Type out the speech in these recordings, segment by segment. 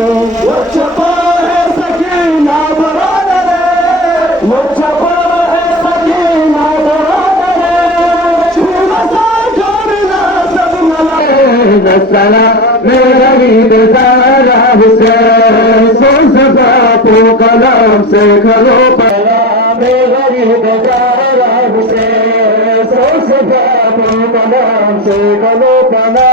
छपा है सकीना बरादर वो छपा है सकीना बरादर छूना सा छोड़ना सब मला सला मेरा ईद सारा हुसैन सो सफा तो कलाम से खलो पला मेरा ईद सारा हुसैन सो सफा तो कलाम से खलो पला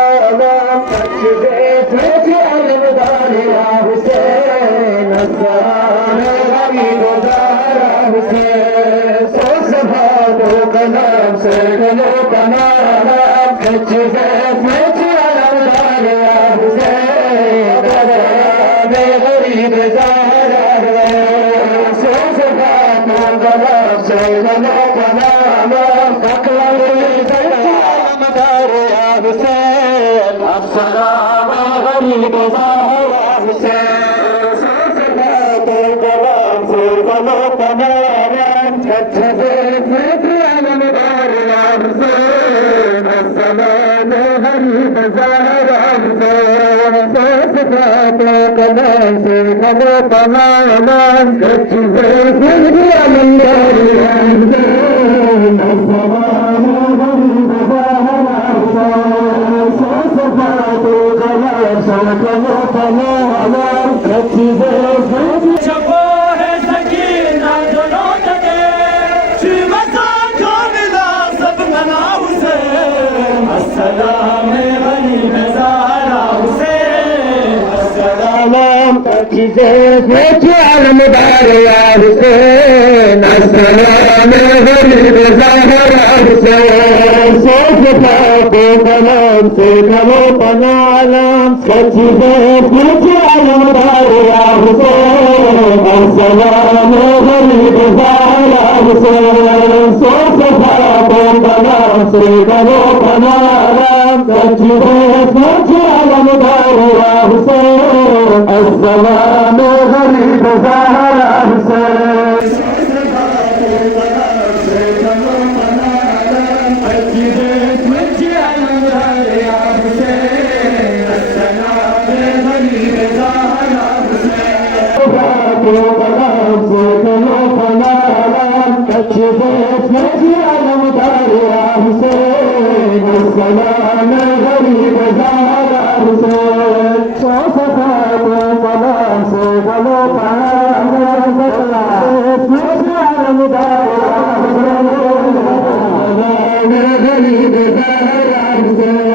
Hussein,